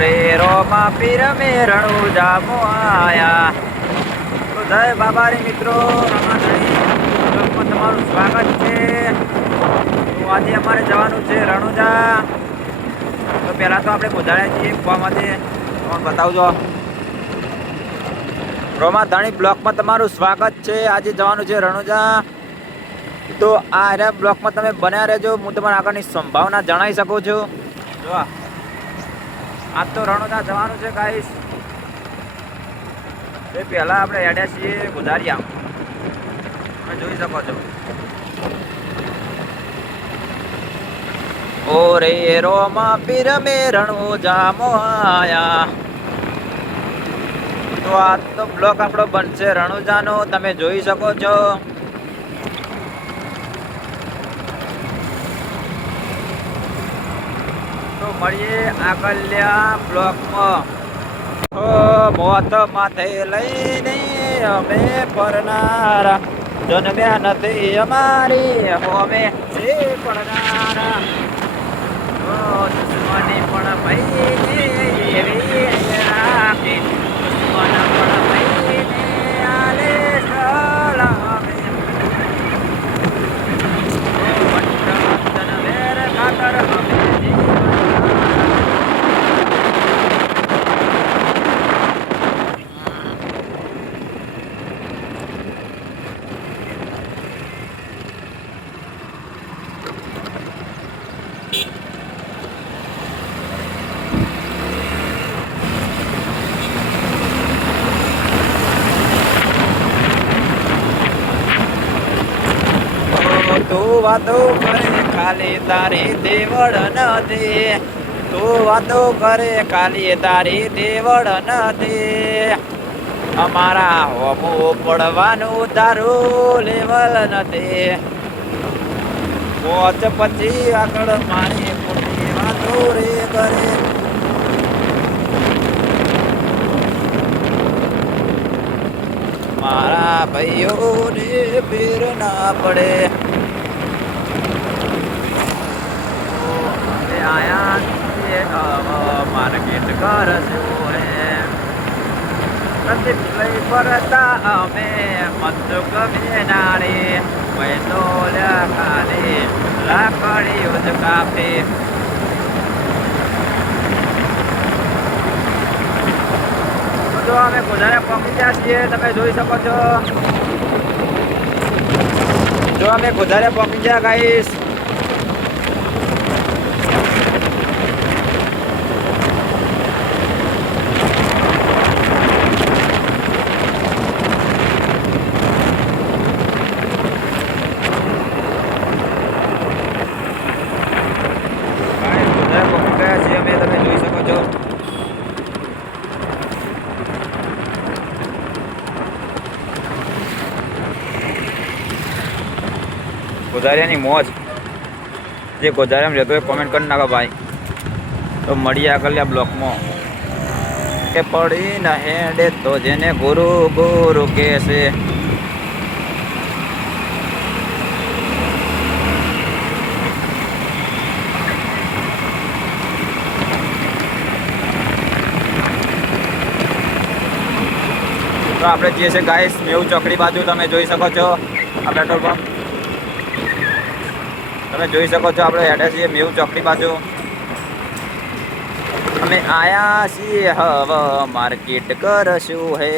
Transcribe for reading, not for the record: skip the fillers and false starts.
રે રોમા પીર મે રણુજા મોયા. તો જય બાબારી મિત્રો, રમાધણી તમારું સ્વાગત છે. તો આજે અમારે જવાનું છે રણુજા. તો પહેલાં તો આપણે ગોધાળ્યા છીએ કુવામાંથી તમને બતાવજો. રોમાધણી બ્લોકમાં તમારું સ્વાગત છે. આજે જવાનું છે રણુજા. તો આ બ્લોકમાં તમે બન્યા રહેજો. હું તમારા આગળની સંભાવના જણાવી શકું છું. જો આજ તો રણુજા જવાનું છે ગાઈસ. એ પહેલાં આપણે હેડ્યા છીએ ગોધાળિયા, તમે જોઈ શકો છો. ઓ રે રોમા પીર મે રણુજા મોયા. તો આ તો બ્લોક આપણો બનશે રણુજાનો, તમે જોઈ શકો છો. તો મળીએ આગળના બ્લોકમાં. મોત માથે લઈને અમે પરનારા, જન્મ્યા નથી અમારી હોમે છે પડનારા. દુશ્મની પણ ભાઈને એવી રાખી, દુશ્મન પણ ભાઈને આલે સલામે. વેર ખાતર અમે તું વાતો કરે ખાલી તારી દેવળ નથી, તું વાતો કરે ખાલી તારી દેવળ નથી. અમારા હોમું પડવાનું તારું લેવલ નથી. પહોંચ પછી આગળ મારી ખોટી વાતો રે કરે. મારા ભાઈઓને પીર ના પડે. આયા છીએ માર્કેટ કરશું નથી લઈ પડતા અમે મનસુખ બેનારી. પૈસો ખાલી લાકડીઓ જ કાપે. તો અમે ગોધાળિયા પહોંચી ગયા છીએ, તમે જોઈ શકો છો. જો અમે ગોધાળિયા પહોંચી ગયા ગાઈસ. ગોધાળિયાની મોજ, જે ગોધાળિયામાં રહેતો હોય કોમેન્ટ કરી નાખો ભાઈ. તો મળીએ આગળના બ્લોકમાં. કે પડી ન હેડે તો જેને ગુરુ ગુરુ કહેશે. તો આપણે જે છે ગાઈસ મેવું ચોકડી બાજુ, તમે જોઈ શકો છો. આ પેટ્રોલ પંપ તમે જોઈ શકો છો. આપણે હેડે છીએ મેવું ચોકડી બાજુ. અમે આયા છીએ હવે માર્કેટ કરશું હે.